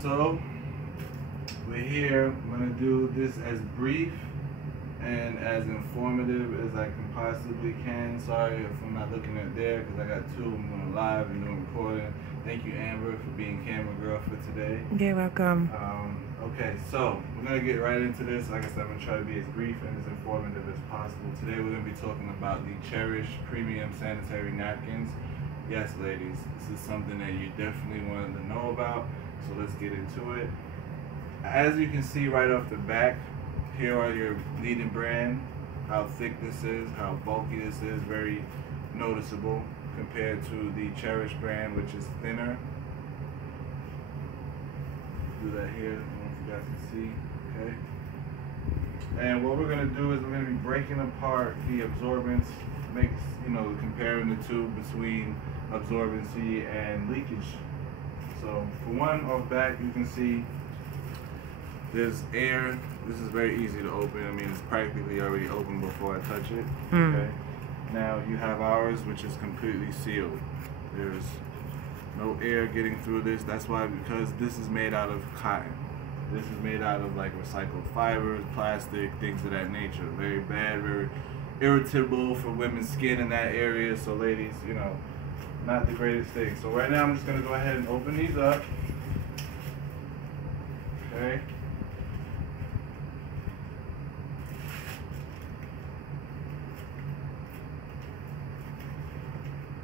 So we're here. I'm gonna do this as brief and as informative as I can possibly can. Sorry if I'm not looking at there because I got two. I'm doing live and doing recording. Thank you, Amber, for being camera girl for today. You're welcome. Okay, so we're gonna get right into this. Like I said, I'm gonna try to be as brief and as informative as possible. Today we're gonna be talking about the Cherish Premium Sanitary Napkins. Yes, ladies, this is something that you definitely wanted to know about. So let's get into it. As you can see right off the back, here are your leading brand, how thick this is, how bulky this is, very noticeable compared to the Cherish brand, which is thinner. Do that here, I don't know if you guys can see, okay? And what we're gonna do is we're gonna be breaking apart the absorbance, comparing the two between absorbency and leakage. So for one, off back, you can see there's air. This is very easy to open. I mean, it's practically already open before I touch it. Okay. Now you have ours, which is completely sealed. There's no air getting through this. That's why, because this is made out of cotton. This is made out of like recycled fibers, plastic, things of that nature. Very bad, very irritable for women's skin in that area. So ladies, not the greatest thing. So right now I'm just gonna go ahead and open these up. Okay.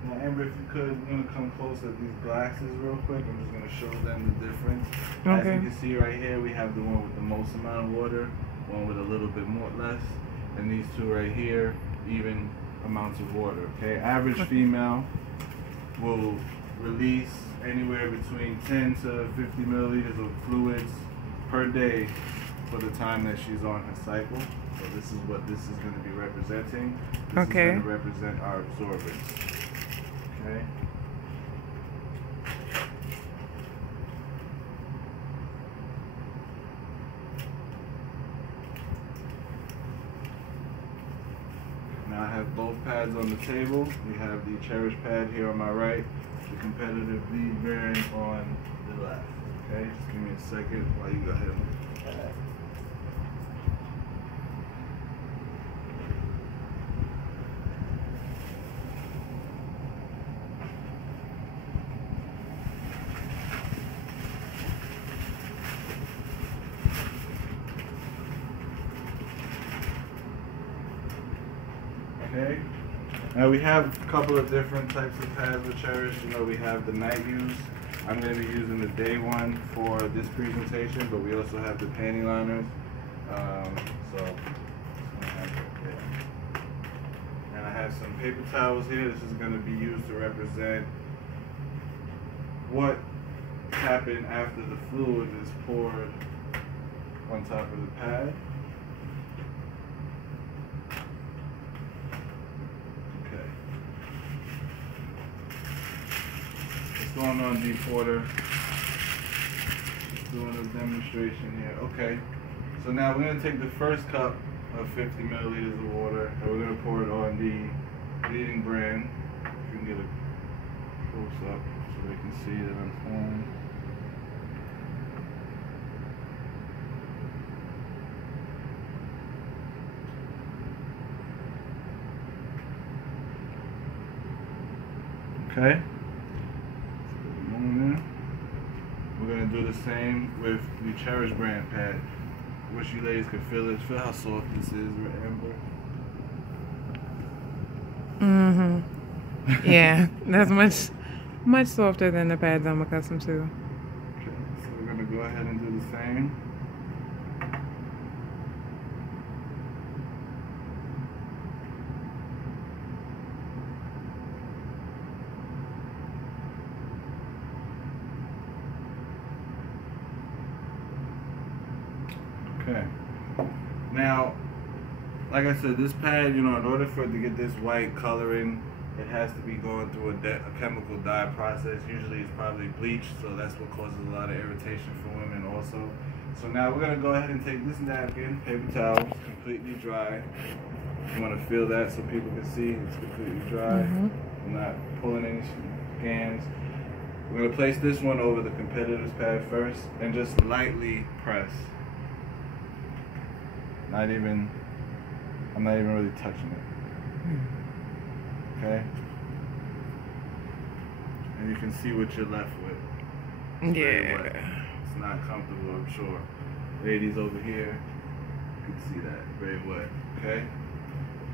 Now Amber, if you could, I'm gonna come close at these glasses real quick. I'm just gonna show them the difference. Okay. As you can see right here, we have the one with the most amount of water, one with a little bit more less, and these two right here, even amounts of water. Okay. Average female will release anywhere between 10 to 50 milliliters of fluids per day for the time that she's on her cycle. So this is what this is going to be representing. This is going to represent our absorbance. Okay. Now I have both pads on the table. We have the Cherish pad here on my right, the competitive lead variant on the left. Okay, just give me a second while you go ahead and look at the pad. Okay. Now we have a couple of different types of pads with Cherish. We have the night use. I'm going to be using the day one for this presentation, but we also have the panty liners. And I have some paper towels here. This is going to be used to represent what happened after the fluid is poured on top of the pad. Going on, deep water. Doing a demonstration here. Okay, so now we're going to take the first cup of 50 milliliters of water and we're going to pour it on the leading brand. If you can get a close up so they can see that I'm pouring. Okay. We're going to do the same with the Cherish brand pad. I wish you ladies could feel it. Feel how soft this is, Amber. Yeah, that's much softer than the pads I'm accustomed to. Okay, so we're going to go ahead and do the same. Okay. Now, like I said, this pad, in order for it to get this white coloring, it has to be going through a chemical dye process. Usually it's probably bleach, so that's what causes a lot of irritation for women also. So now we're going to go ahead and take this napkin, paper towel, completely dry. You want to feel that so people can see it's completely dry. I'm not pulling any scans. We're going to place this one over the competitor's pad first and just lightly press. I'm not even really touching it. Okay? And you can see what you're left with. It's very wet. It's not comfortable, I'm sure. Ladies over here, you can see that. Very wet. Okay?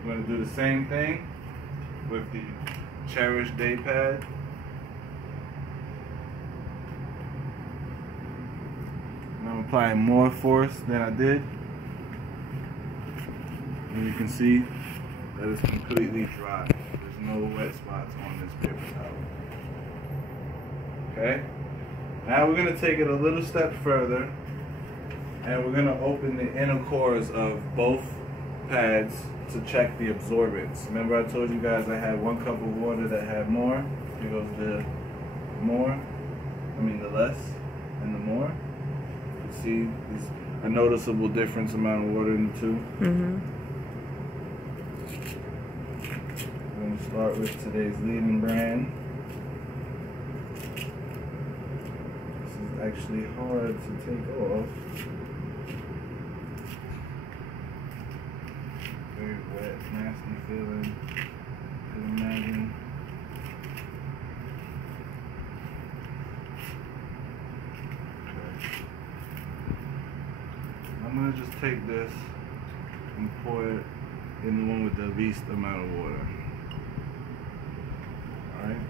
We're going to do the same thing with the Cherish Day Pad. And I'm applying more force than I did. And you can see that it's completely dry. There's no wet spots on this paper towel. Okay? Now we're going to take it a little step further and we're going to open the inner cores of both pads to check the absorbance. Remember I told you guys I had 1 cup of water that had more. Here goes the less and the more. You see there's a noticeable difference amount of water in the two. We're going to start with today's leading brand. This is actually hard to take off. Very wet, nasty feeling. You can imagine. Okay. I'm going to just take this and pour it in the one with the least amount of water. Alright?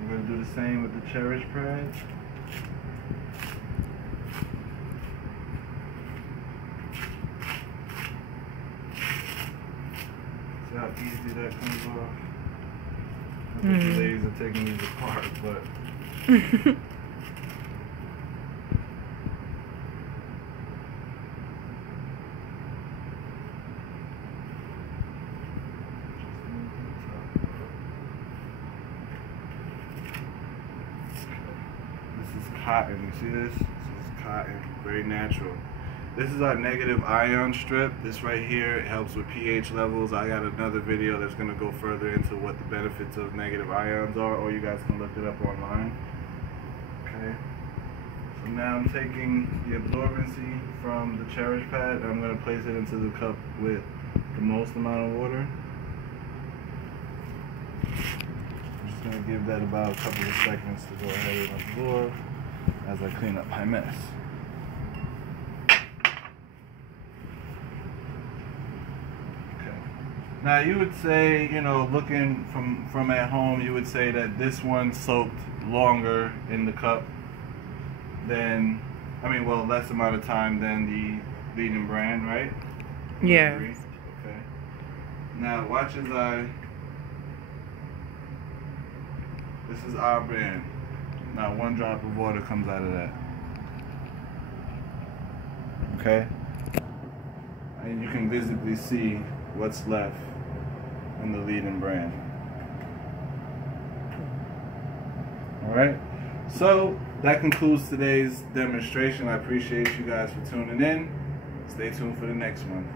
I'm going to do the same with the Cherish pad. See how easy that comes off? I think the ladies are taking these apart, but cotton. You see this? This is cotton. Very natural. This is our negative ion strip. This right here, it helps with pH levels. I got another video that's going to go further into what the benefits of negative ions are, or you guys can look it up online. Okay. So now I'm taking the absorbency from the Cherish pad and I'm going to place it into the cup with the most amount of water. I'm just going to give that about a couple of seconds to go ahead and absorb as I clean up my mess. Okay. Now you would say, you know, looking from at home, you would say that this one soaked longer in the cup than, less amount of time than the leading brand, right? Yeah. Okay. Now watch as this is our brand. Not 1 drop of water comes out of that. Okay? And you can visibly see what's left in the leading brand. Alright? So, that concludes today's demonstration. I appreciate you guys for tuning in. Stay tuned for the next one.